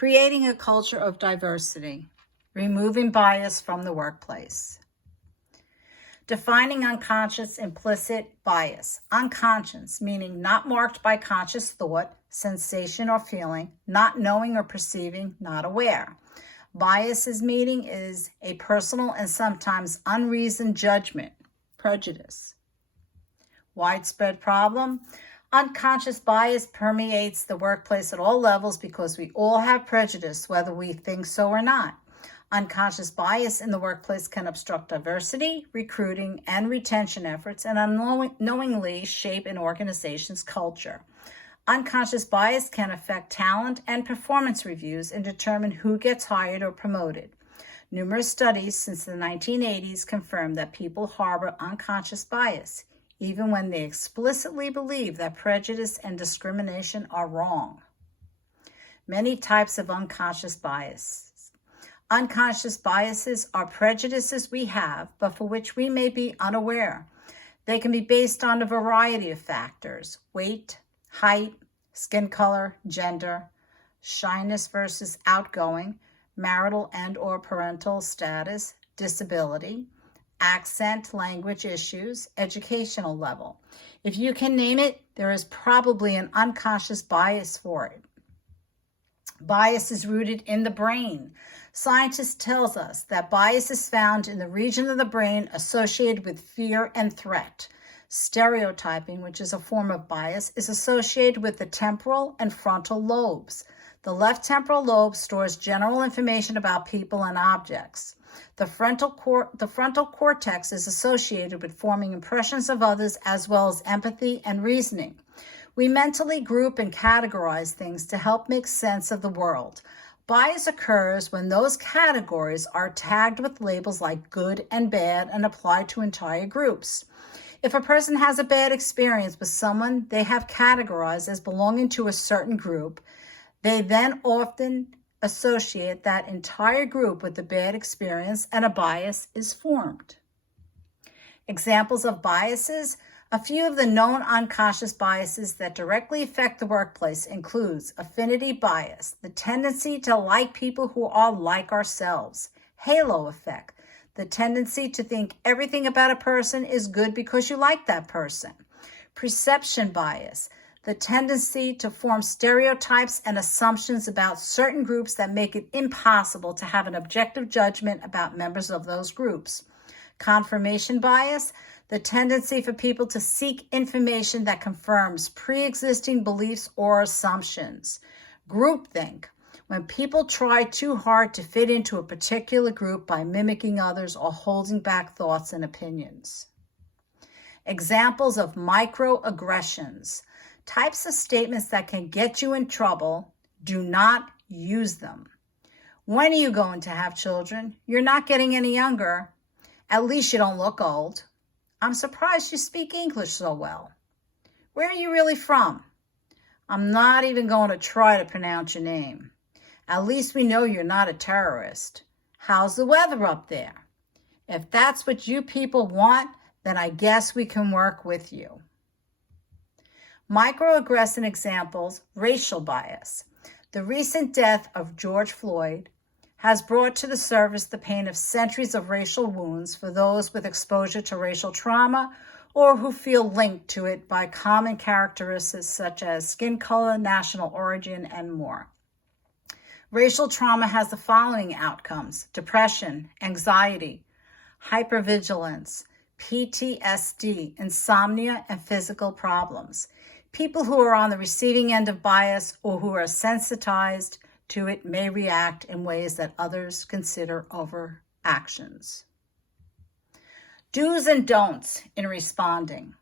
Creating a culture of diversity, removing bias from the workplace. Defining unconscious implicit bias. Unconscious, meaning not marked by conscious thought, sensation, or feeling, not knowing or perceiving, not aware. Bias meaning is a personal and sometimes unreasoned judgment, prejudice. Widespread problem. Unconscious bias permeates the workplace at all levels because we all have prejudice, whether we think so or not. Unconscious bias in the workplace can obstruct diversity, recruiting, and retention efforts, and unknowingly shape an organization's culture. Unconscious bias can affect talent and performance reviews and determine who gets hired or promoted. Numerous studies since the 1980s confirm that people harbor unconscious bias, even when they explicitly believe that prejudice and discrimination are wrong. Many types of unconscious bias. Unconscious biases are prejudices we have, but for which we may be unaware. They can be based on a variety of factors: weight, height, skin color, gender, shyness versus outgoing, marital and/or parental status, disability, accent, language issues, educational level. If you can name it, there is probably an unconscious bias for it. Bias is rooted in the brain. Scientists tell us that bias is found in the region of the brain associated with fear and threat. Stereotyping, which is a form of bias, is associated with the temporal and frontal lobes. The left temporal lobe stores general information about people and objects. The frontal cortex is associated with forming impressions of others as well as empathy and reasoning. We mentally group and categorize things to help make sense of the world. Bias occurs when those categories are tagged with labels like good and bad and applied to entire groups. If a person has a bad experience with someone they have categorized as belonging to a certain group, they then often associate that entire group with the bad experience, and a bias is formed. Examples of biases. A few of the known unconscious biases that directly affect the workplace includes affinity bias, the tendency to like people who are like ourselves; halo effect, the tendency to think everything about a person is good because you like that person; perception bias, the tendency to form stereotypes and assumptions about certain groups that make it impossible to have an objective judgment about members of those groups; confirmation bias, the tendency for people to seek information that confirms pre-existing beliefs or assumptions; groupthink, when people try too hard to fit into a particular group by mimicking others or holding back thoughts and opinions. Examples of microaggressions. Types of statements that can get you in trouble. Do not use them. When are you going to have children? You're not getting any younger. At least you don't look old. I'm surprised you speak English so well. Where are you really from? I'm not even going to try to pronounce your name. At least we know you're not a terrorist. How's the weather up there? If that's what you people want, then I guess we can work with you. Microaggression examples: racial bias. The recent death of George Floyd has brought to the surface the pain of centuries of racial wounds for those with exposure to racial trauma or who feel linked to it by common characteristics such as skin color, national origin, and more. Racial trauma has the following outcomes: depression, anxiety, hypervigilance, PTSD, insomnia, and physical problems. People who are on the receiving end of bias or who are sensitized to it may react in ways that others consider overactions. Do's and don'ts in responding.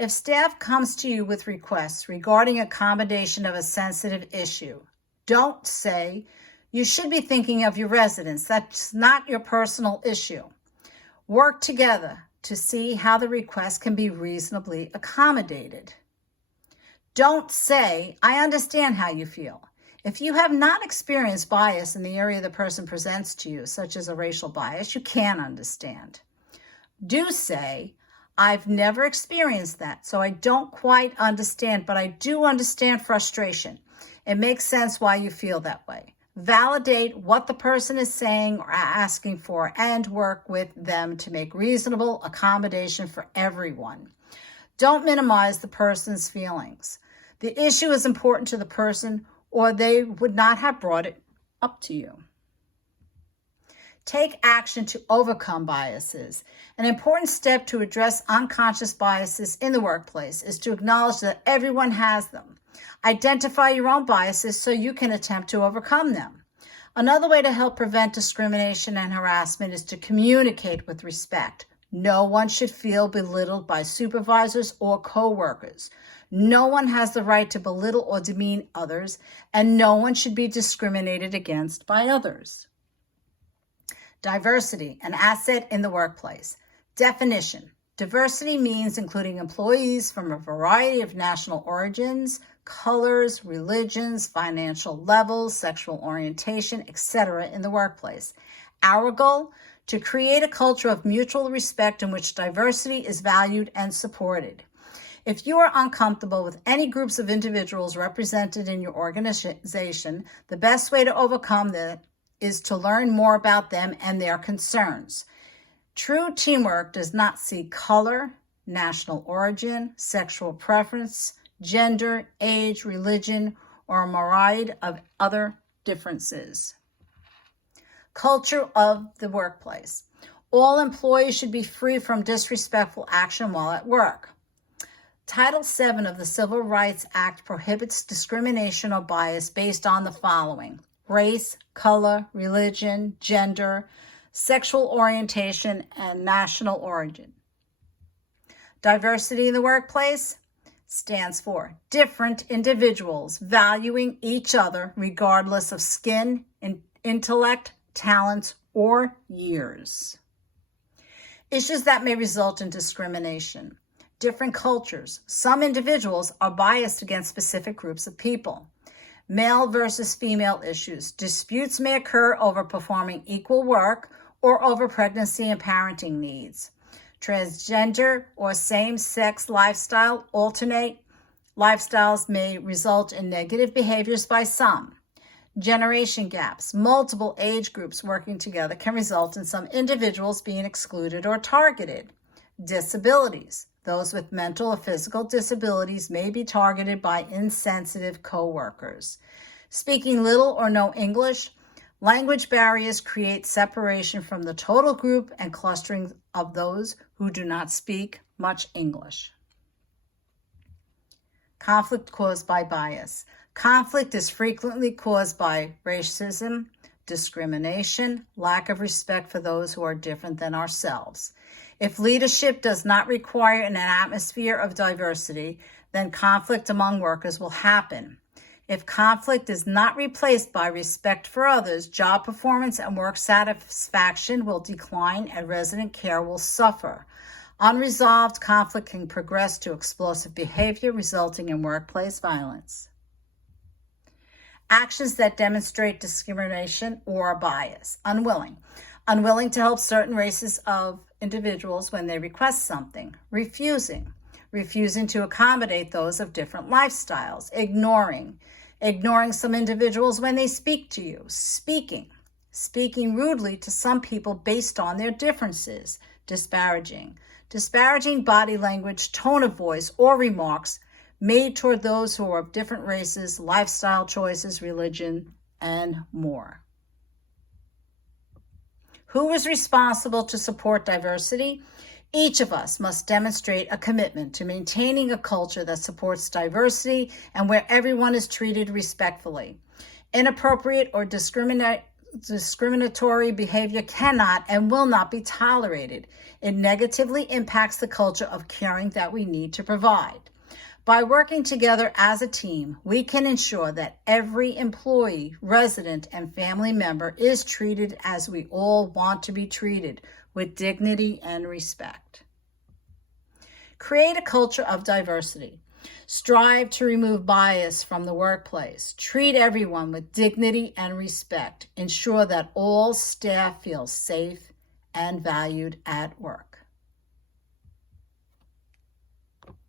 If staff comes to you with requests regarding accommodation of a sensitive issue, don't say, "You should be thinking of your residents. That's not your personal issue." Work together to see how the request can be reasonably accommodated. Don't say, "I understand how you feel." If you have not experienced bias in the area the person presents to you, such as a racial bias, you can understand. Do say, "I've never experienced that, so I don't quite understand, but I do understand frustration. It makes sense why you feel that way. Validate what the person is saying or asking for and work with them to make reasonable accommodation for everyone. Don't minimize the person's feelings. The issue is important to the person or they would not have brought it up to you. Take action to overcome biases. An important step to address unconscious biases in the workplace is to acknowledge that everyone has them. Identify your own biases so you can attempt to overcome them. Another way to help prevent discrimination and harassment is to communicate with respect. No one should feel belittled by supervisors or co-workers. No one has the right to belittle or demean others, and no one should be discriminated against by others. Diversity, an asset in the workplace. Definition. Diversity means including employees from a variety of national origins, colors, religions, financial levels, sexual orientation, etc. in the workplace. Our goal? To create a culture of mutual respect in which diversity is valued and supported. If you are uncomfortable with any groups of individuals represented in your organization, the best way to overcome that is to learn more about them and their concerns. True teamwork does not see color, national origin, sexual preference, gender, age, religion, or a myriad of other differences. Culture of the workplace. All employees should be free from disrespectful action while at work. Title VII of the Civil Rights Act prohibits discrimination or bias based on the following: race, color, religion, gender, sexual orientation, and national origin. Diversity in the workplace stands for different individuals valuing each other regardless of skin, intellect, talents, or years. Issues that may result in discrimination. Different cultures. Some individuals are biased against specific groups of people. Male versus female issues. Disputes may occur over performing equal work or over pregnancy and parenting needs. Transgender or same-sex lifestyle, alternate lifestyles may result in negative behaviors by some. Generation gaps. Multiple age groups working together can result in some individuals being excluded or targeted. Disabilities. Those with mental or physical disabilities may be targeted by insensitive coworkers. Speaking little or no English. Language barriers create separation from the total group and clustering of those who do not speak much English. Conflict caused by bias. Conflict is frequently caused by racism, discrimination, lack of respect for those who are different than ourselves. If leadership does not require an atmosphere of diversity, then conflict among workers will happen. If conflict is not replaced by respect for others, job performance and work satisfaction will decline and resident care will suffer. Unresolved conflict can progress to explosive behavior, resulting in workplace violence. Actions that demonstrate discrimination or bias. Unwilling. Unwilling to help certain races of individuals when they request something. Refusing. Refusing to accommodate those of different lifestyles. Ignoring. Ignoring some individuals when they speak to you. Speaking. Speaking rudely to some people based on their differences. Disparaging. Disparaging body language, tone of voice, or remarks made toward those who are of different races, lifestyle choices, religion, and more. Who is responsible to support diversity? Each of us must demonstrate a commitment to maintaining a culture that supports diversity and where everyone is treated respectfully. Inappropriate or discriminatory behavior cannot and will not be tolerated. It negatively impacts the culture of caring that we need to provide. By working together as a team, we can ensure that every employee, resident, and family member is treated as we all want to be treated, with dignity and respect. Create a culture of diversity. Strive to remove bias from the workplace. Treat everyone with dignity and respect. Ensure that all staff feel safe and valued at work.